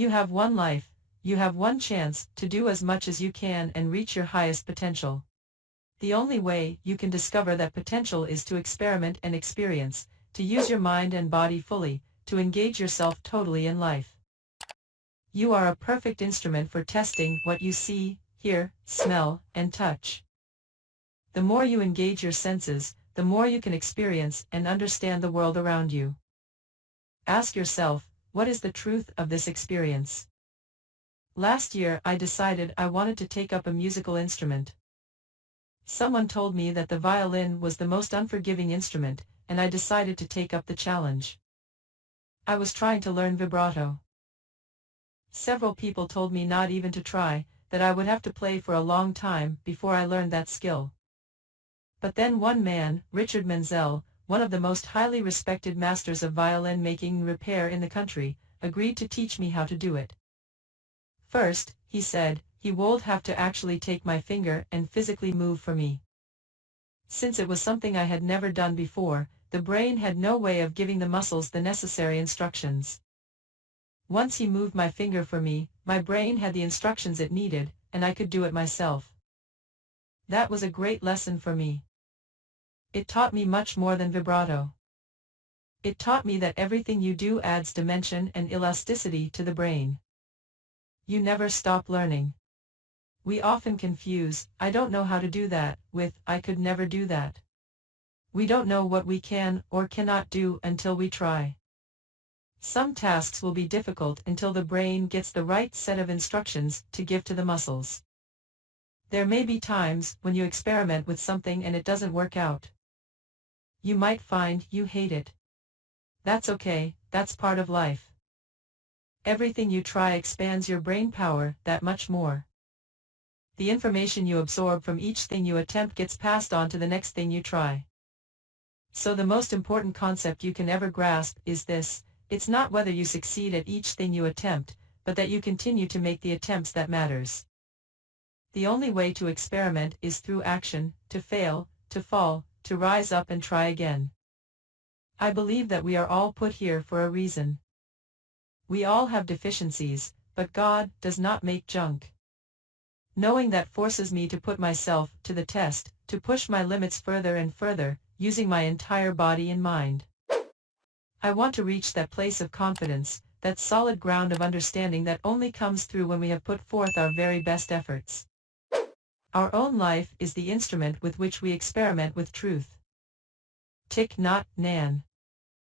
You have one life, you have one chance to do as much as you can and reach your highest potential. The only way you can discover that potential is to experiment and experience, to use your mind and body fully, to engage yourself totally in life. You are a perfect instrument for testing what you see, hear, smell, and touch. The more you engage your senses, the more you can experience and understand the world around you. Ask yourself, what is the truth of this experience? Last year I decided I wanted to take up a musical instrument. Someone told me that the violin was the most unforgiving instrument, and I decided to take up the challenge. I was trying to learn vibrato. Several people told me not even to try, that I would have to play for a long time before I learned that skill. But then one man, Richard Menzel, one of the most highly respected masters of violin making and repair in the country, agreed to teach me how to do it. First, he said, he would have to actually take my finger and physically move for me. Since it was something I had never done before, the brain had no way of giving the muscles the necessary instructions. Once he moved my finger for me, my brain had the instructions it needed, and I could do it myself. That was a great lesson for me. It taught me much more than vibrato. It taught me that everything you do adds dimension and elasticity to the brain. You never stop learning. We often confuse, I don't know how to do that, with, I could never do that. We don't know what we can or cannot do until we try. Some tasks will be difficult until the brain gets the right set of instructions to give to the muscles. There may be times when you experiment with something and it doesn't work out. You might find you hate it. That's okay, that's part of life. Everything you try expands your brain power that much more. The information you absorb from each thing you attempt gets passed on to the next thing you try. So the most important concept you can ever grasp is this: it's not whether you succeed at each thing you attempt, but that you continue to make the attempts that matters. The only way to experiment is through action, to fail, to fall, to rise up and try again. I believe that we are all put here for a reason. We all have deficiencies, but God does not make junk. Knowing that forces me to put myself to the test, to push my limits further and further, using my entire body and mind. I want to reach that place of confidence, that solid ground of understanding that only comes through when we have put forth our very best efforts. Our own life is the instrument with which we experiment with truth. Thich Nhat Hanh.